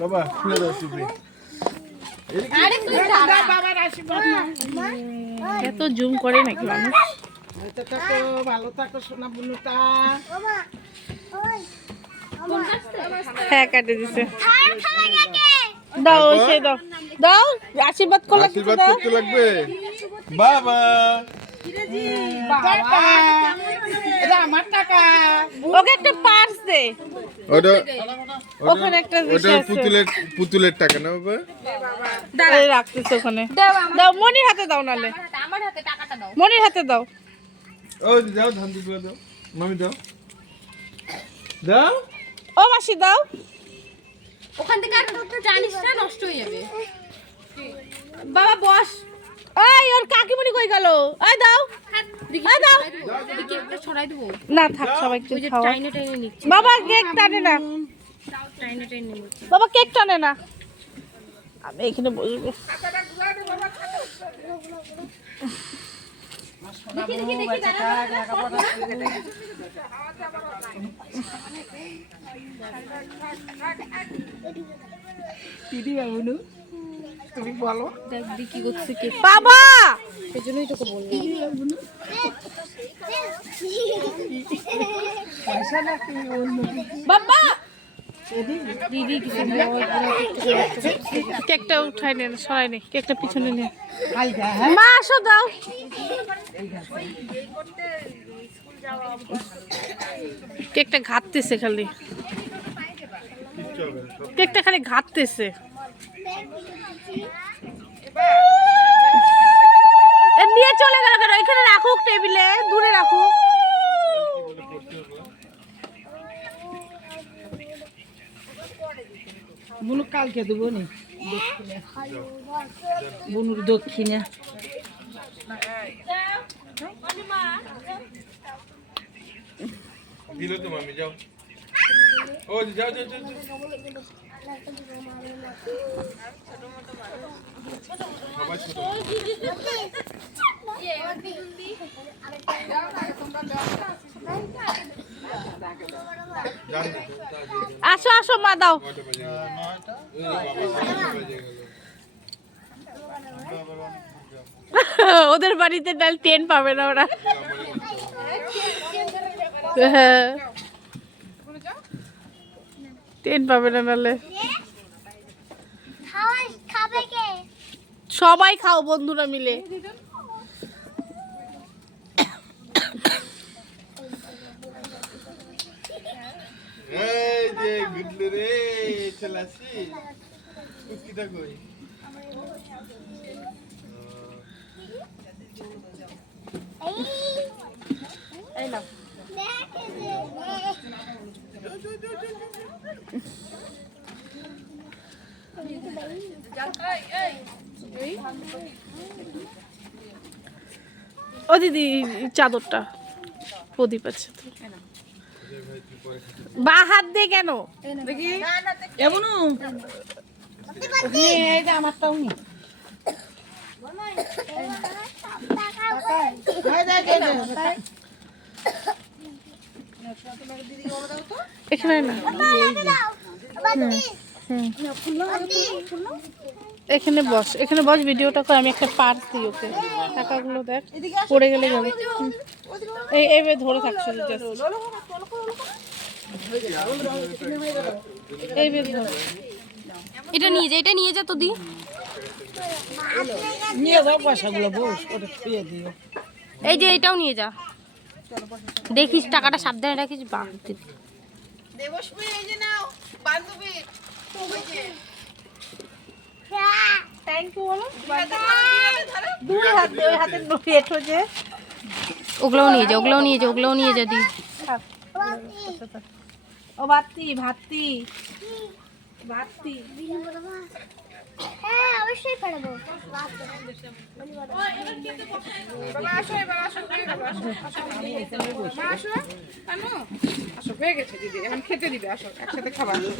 বাবা খুলে দাও সুপ্রি এত জুম করে নাকি মানুষ? ভালো থাকো সোনা বুনুটা। হ্যাঁ কাটে দিছে। দাও সে দাও দাও আশীর্বাদ করলে আশীর্বাদ করতে লাগবে বাবা আমার টাকা ওকে একটা পার্স দে। ওটা ওখানে একটা ওটা পুতুলের টাকা না বাবা দাঁড়ায় রাখতেছে ওখানে। দাও মনির হাতে দাও নালে। আমার হাতে টাকাটা দাও। মনির হাতে দাও। ও দাও ধান দিগুলো দাও মামি দাও দাও ও মাসি দাও। ওখান থেকে আর জানিস না নষ্ট হয়ে যাবে। বাবা বস। এই ওর কাকিমণি কই গেল? এই দাও এই দাও। কেকটা ছড়াই দেবো। না থাক সবাই একটু খাও। টাইনে টাইনে নিচ্ছি। বাবা কেক টানে না। টাইনে টাইনে নিচ্ছি। বাবা কেক টানে না। আমি এখানে বসবো। দেখি দিদি বাবুনু তুমি বলো দেখ দি কি করছে কে। বাবা সেজন্যই তোকে বললাম। পয়সা না তুমি অন্য বাবা দিদি কিছু কেকটা উঠাই নেন সরাই নে কেকটা পিছনে নে। হালকা হ্যাঁ মা আসো দাও। কেকটা ঘাটতেছে খালি। কেকটা খালি ঘাটতেছে। নিয়ে চলে গেল কেন? এখানে রাখুক টেবিলে দূরে রাখুক। বুনু কালকে দেবো নি বুনুর দক্ষিণে দিলো তো মামি যাও ও যাও যাও যাও সবাই ছোট আসো আসো মা দাও। ওদের বাড়িতে ডাল ট্রেন পাবে না ওরা। হ্যাঁ ট্রেন পাবে না নাহলে। সবাই খাও বন্ধুরা মিলে। এই যে গুডলে রে চলাসি কুকিটা কই এই নাও ও দিদি চাদরটা প্রদীপ আছে তো বা হাত দিয়ে কেন দেখি এবুনু এই যে আমারটাও নি এখানে না এখানে বস ভিডিওটা করে আমি একটা পার্স দিই ওকে টাকাগুলো দেখ পড়ে গেলে যাবে এই এভাবে ধরে থাকছো এটা নিয়ে যা তো দি। নিয়ে যাও পয়সাগুলো বস ওটা পেয়ে দিও এই যে এটাও নিয়ে যা। দেখিস টাকাটা সাবধানে রাখিস। দেবশ্রী এই যে নাও বান্ধবী থ্যাংক ইউ বলো দুই হাত দিয়ে ওই হাতে পেট হচ্ছে ওগুলোও নিয়ে যা দি। ও ভাতি হ্যাঁ অবশ্যই পারবো। আসো হয়ে গেছে দিদি এখন খেতে দিবে আসো একসাথে খাবার